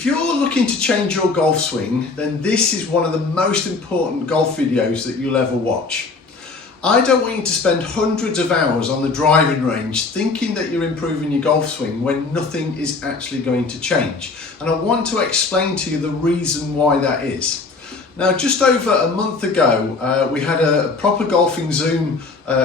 If you're looking to change your golf swing, then this is one of the most important golf videos that you'll ever watch. I don't want you to spend hundreds of hours on the driving range thinking that you're improving your golf swing when nothing is actually going to change. And I want to explain to you the reason why that is. Now, just over a month ago, we had a proper golfing Zoom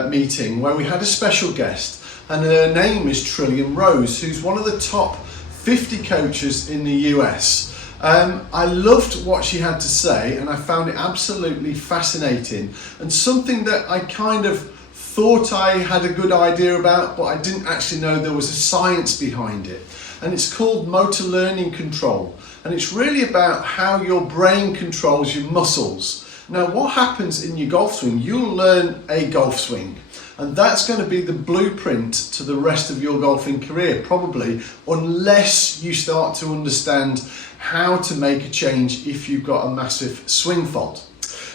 meeting where we had a special guest, and her name is Julian, who's one of the top 50 coaches in the US. I loved what she had to say, and I found it absolutely fascinating, and something that I kind of thought I had a good idea about, but I didn't actually know there was a science behind it. And it's called motor learning control, and it's really about how your brain controls your muscles. Now, what happens in your golf swing, you'll learn a golf swing, and that's going to be the blueprint to the rest of your golfing career, probably, unless you start to understand how to make a change if you've got a massive swing fault.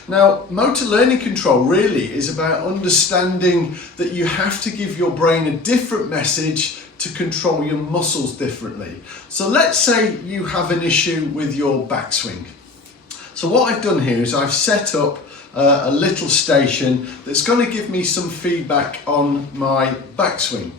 Now, motor learning control really is about understanding that you have to give your brain a different message to control your muscles differently. So let's say you have an issue with your backswing. So what I've done here is I've set up a little station that's going to give me some feedback on my backswing.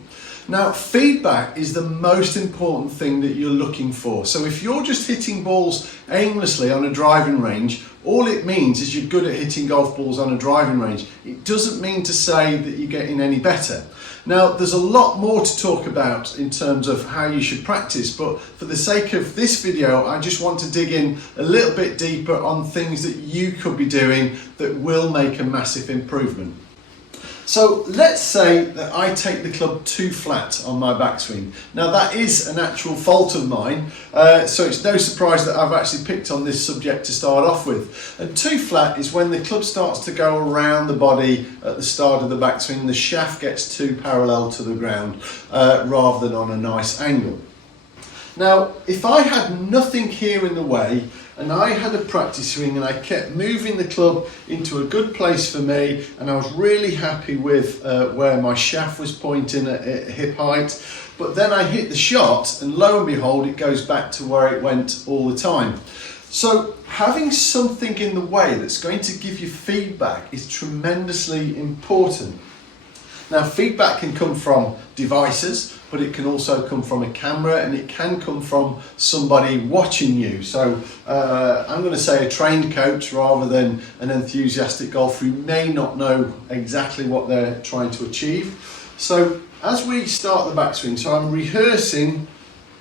Now, feedback is the most important thing that you're looking for. So if you're just hitting balls aimlessly on a driving range, all it means is you're good at hitting golf balls on a driving range. It doesn't mean to say that you're getting any better. Now, there's a lot more to talk about in terms of how you should practice, but for the sake of this video, I just want to dig in a little bit deeper on things that you could be doing that will make a massive improvement. So let's say that I take the club too flat on my backswing. Now, that is an actual fault of mine, so it's no surprise that I've actually picked on this subject to start off with. And too flat is when the club starts to go around the body at the start of the backswing, the shaft gets too parallel to the ground rather than on a nice angle. Now, if I had nothing here in the way, and I had a practice swing and I kept moving the club into a good place for me, and I was really happy with where my shaft was pointing at hip height, but then I hit the shot and lo and behold it goes back to where it went all the time. So having something in the way that's going to give you feedback is tremendously important. Now, feedback can come from devices, but it can also come from a camera, and it can come from somebody watching you. So I'm going to say a trained coach rather than an enthusiastic golfer who may not know exactly what they're trying to achieve. So as we start the backswing, so I'm rehearsing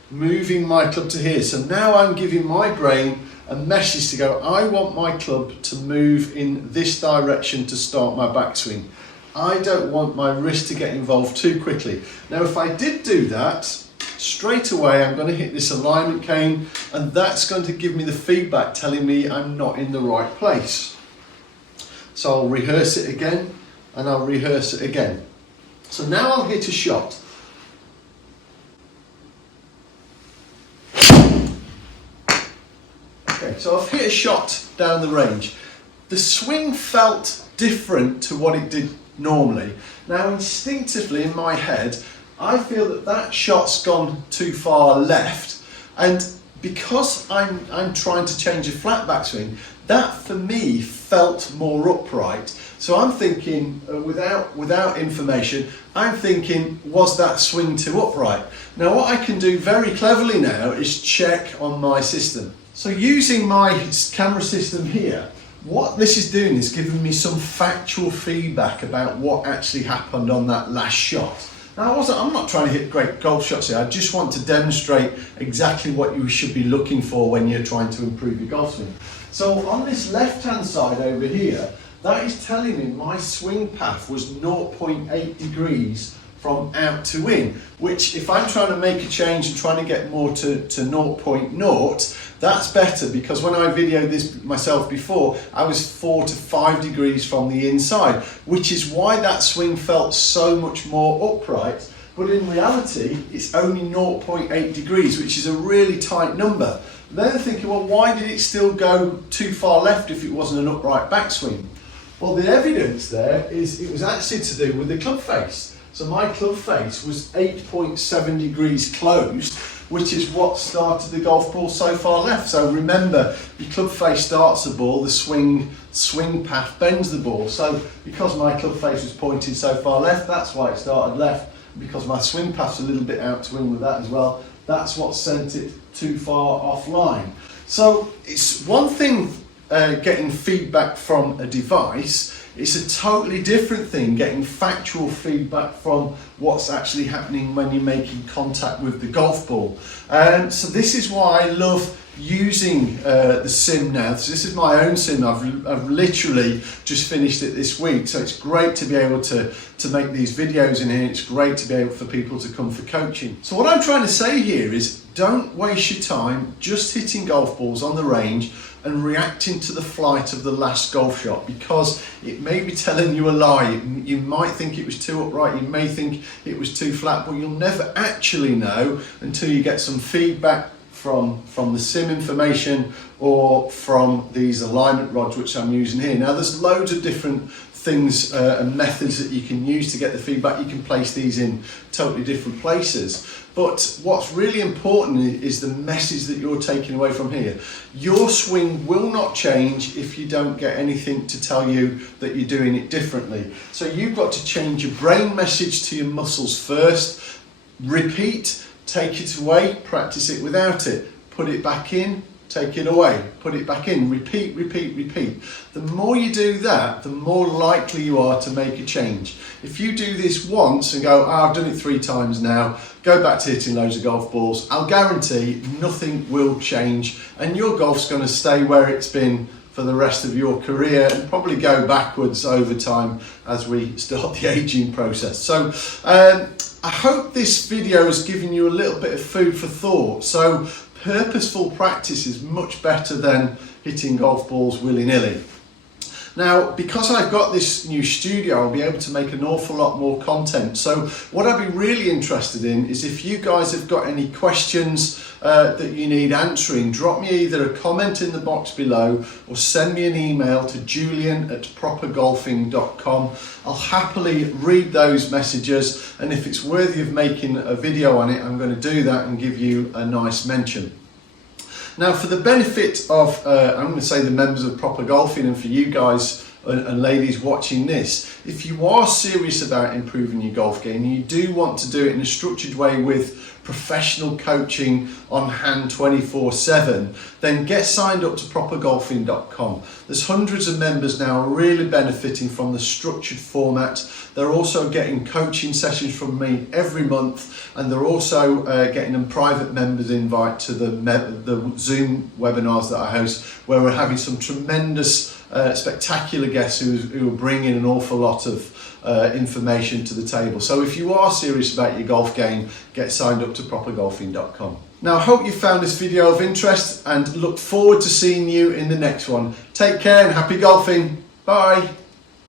moving my club to here. So now I'm giving my brain a message to go, I want my club to move in this direction to start my backswing. I don't want my wrist to get involved too quickly. Now, if I did do that, straight away I'm going to hit this alignment cane, and that's going to give me the feedback telling me I'm not in the right place. So I'll rehearse it again, and I'll rehearse it again. So now I'll hit a shot. Okay, so I've hit a shot down the range. The swing felt different to what it did normally. Now, instinctively in my head, I feel that that shot's gone too far left, and because I'm trying to change a flat backswing, that for me felt more upright. So I'm thinking, without information, I'm thinking, was that swing too upright? Now, what I can do very cleverly now is check on my system. So using my camera system here, what this is doing is giving me some factual feedback about what actually happened on that last shot. Now, I'm not trying to hit great golf shots here. I just want to demonstrate exactly what you should be looking for when you're trying to improve your golf swing. So on this left-hand side over here, that is telling me my swing path was 0.8 degrees from out to in, which if I'm trying to make a change and trying to get more to 0.0, that's better, because when I videoed this myself before, I was 4 to 5 degrees from the inside, which is why that swing felt so much more upright. But in reality, it's only 0.8 degrees, which is a really tight number. Then thinking, well, why did it still go too far left if it wasn't an upright backswing? Well, the evidence there is it was actually to do with the club face. So my club face was 8.7 degrees closed, which is what started the golf ball so far left. So remember, your club face starts the ball, the swing path bends the ball. So because my club face was pointing so far left, that's why it started left. Because my swing path's a little bit out to win with that as well, that's what sent it too far offline. So it's one thing getting feedback from a device. It's a totally different thing getting factual feedback from what's actually happening when you're making contact with the golf ball. So this is why I love using the sim now. So this is my own sim. I've literally just finished it this week. So it's great to be able to make these videos in here. It's great to be able for people to come for coaching. So what I'm trying to say here is don't waste your time just hitting golf balls on the range and reacting to the flight of the last golf shot, because it may be telling you a lie. You might think it was too upright, you may think it was too flat, but you'll never actually know until you get some feedback from the sim information or from these alignment rods which I'm using here. Now there's loads of different things and methods that you can use to get the feedback. You can place these in totally different places. But what's really important is the message that you're taking away from here. Your swing will not change if you don't get anything to tell you that you're doing it differently. So you've got to change your brain message to your muscles first. Repeat, take it away, practice it without it. Put it back in, take it away, put it back in, repeat, repeat, repeat. The more you do that, the more likely you are to make a change. If you do this once and go, I've done it 3 times now, go back to hitting loads of golf balls, I'll guarantee nothing will change and your golf's going to stay where it's been for the rest of your career and probably go backwards over time as we start the aging process. So I hope this video has given you a little bit of food for thought. So purposeful practice is much better than hitting golf balls willy-nilly. Now, because I've got this new studio, I'll be able to make an awful lot more content. So what I'd be really interested in is if you guys have got any questions that you need answering, drop me either a comment in the box below or send me an email to julian@propergolfing.com. I'll happily read those messages, and if it's worthy of making a video on it, I'm going to do that and give you a nice mention. Now, for the benefit of, I'm going to say the members of Proper Golfing, and for you guys and ladies watching this, if you are serious about improving your golf game, you do want to do it in a structured way with professional coaching on hand 24/7, then get signed up to propergolfing.com. There's hundreds of members now really benefiting from the structured format. They're also getting coaching sessions from me every month, and they're also getting a private members invite to the Zoom webinars that I host, where we're having some tremendous spectacular guests who are bringing an awful lot of information to the table. So if you are serious about your golf game, get signed up to propergolfing.com. Now, I hope you found this video of interest and look forward to seeing you in the next one. Take care and happy golfing. Bye.